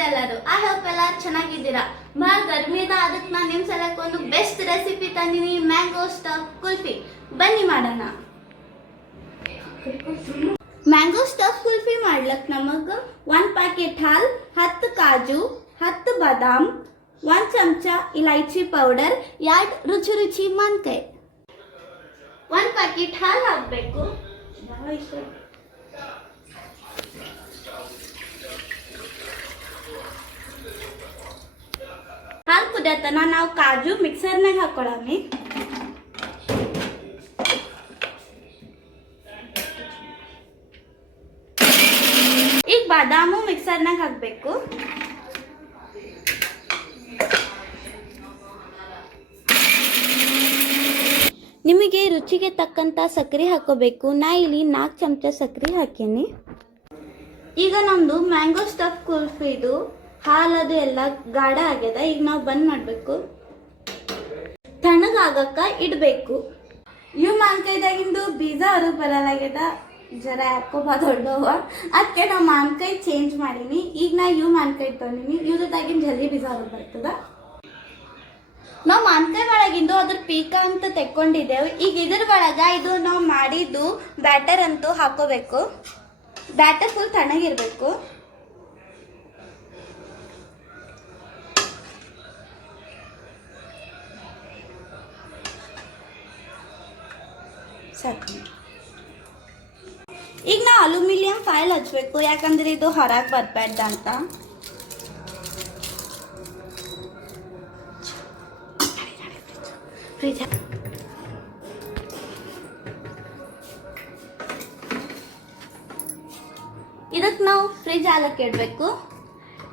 ಹೇಗಿದ್ದೀರಾ ಎಲ್ಲರೂ? I hope ಎಲ್ಲರೂ ಚೆನ್ನಾಗಿದ್ದೀರಾ. ಭಾಳ ಗರ್ಮಿ ಇದೆ, ಅದಕ್ಕೆ ನಾನು ನಿಮ್ಮ ಸಲಕ್ಕೆ ಒಂದು ಬೆಸ್ಟ್ ರೆಸಿಪಿ ತಂದಿನಿ, ಮ್ಯಾಂಗೋ ಸ್ಟಫ್ ಕುಲ್ಫಿ. ಬನ್ನಿ ಮಾಡೋಣ. ಮ್ಯಾಂಗೋ ಸ್ಟಫ್ ಕುಲ್ಫಿ ಮಾಡ್ಲಕ್ಕೆ ನಮಗೆ 1 ಪ್ಯಾಕೆಟ್ ಹಾಲು, 10 ಕಾಜು, 10 ಬಾದಾಮ್, 1 ಚಮಚ ಇಲೈಚಿ ಪೌಡರ್, 2 ರುಚಿ ರುಚಿ ಮಾನ್ಕಾಯಿ. 1 ಪ್ಯಾಕೆಟ್ ಹಾಲು ಹಾಕಬೇಕು. ಹಾಲು ಕುದಿಯತನ ನಾವು ಕಾಜು ಮಿಕ್ಸರ್ನಾಗ ಹಾಕೊಳ್ಳೋಣ. ಈಗ ಬಾದಾಮು ಮಿಕ್ಸರ್ನಾಗ ಹಾಕಬೇಕು. ನಿಮಗೆ ರುಚಿಗೆ ತಕ್ಕಂತ ಸಕ್ಕರೆ ಹಾಕೋಬೇಕು. ನಾ ಇಲ್ಲಿ 4 ಚಮಚ ಸಕ್ಕರೆ ಹಾಕೀನಿ. ಈಗ ನಮ್ದು ಮ್ಯಾಂಗೋ ಸ್ಟಫ್ ಕುಲ್ಫಿದು ಹಾಲದು ಎಲ್ಲ ಗಾಢ ಆಗ್ಯದ. ಈಗ ನಾವು ಬಂದ್ ಮಾಡಬೇಕು. ತಣ್ಣಗಾಗಕ್ಕ ಇಡಬೇಕು. ಇವು ಮಾನ್ಕಾಯ್ದಾಗಿಂದು ಬೀಜ ಹೊರಗೆ ಬರಲಾಗ್ಯದ, ಜರ ಯಾಕೋ ದೊಡ್ಡವ, ಅದಕ್ಕೆ ನಾವು ಮಾನ್ಕಾಯಿ ಚೇಂಜ್ ಮಾಡೀನಿ. ಈಗ ನಾ ಇವು ಮಾನ್ಕಾಯಿ ತೊಗೊಂಡಿನಿ, ಇವ್ರದಾಗಿನ ಜಲ್ದಿ ಬೀಜ ಹೊರಗೆ ಬರ್ತದ. ನಾವು ಮಾನ್ಕಾಯಿ ಒಳಗಿಂದು ಅದ್ರ ಪೀಕ ಅಂತ ತೆಕ್ಕೊಂಡಿದ್ದೇವೆ. ಈಗ ಇದ್ರ ಒಳಗ ಇದು ನಾವು ಮಾಡಿದ್ದು ಬ್ಯಾಟರ್ ಅಂತೂ ಹಾಕೋಬೇಕು. ಬ್ಯಾಟರ್ ಫುಲ್ ತಣ್ಣಗಿರ್ಬೇಕು. ಸಾಕು. ಈಗ ನಾವು ಅಲ್ಯೂಮಿನಿಯಂ ಫಾಯಿಲ್ ಹಚ್ಚಬೇಕು, ಯಾಕಂದ್ರೆ ಇದು ಹೊರಗೆ ಬರ್ಬಾರ್ದು ಅಂತ. ಇದಕ್ಕೆ ನಾವು ಫ್ರಿಜ್ ಹಾಲಕ್ಕೆ ಇಡಬೇಕು.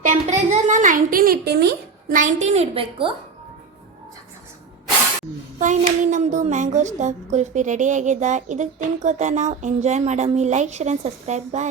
ಟೆಂಪ್ರೇಚರ್ನ 19 ಇಟ್ಟೀನಿ, 19 ಇಡಬೇಕು. ಫೈನಲಿ ನಮ್ಮದು ಮ್ಯಾಂಗೋ ಸ್ಟಫ್ ಕುಲ್ಫಿ ರೆಡಿ ಆಗಿದೆ. ಇದಕ್ಕೆ ತಿನ್ಕೋತಾ ನಾವು ಎಂಜಾಯ್ ಮಾಡಮ್ಮಿ. Like, share and subscribe. Bye.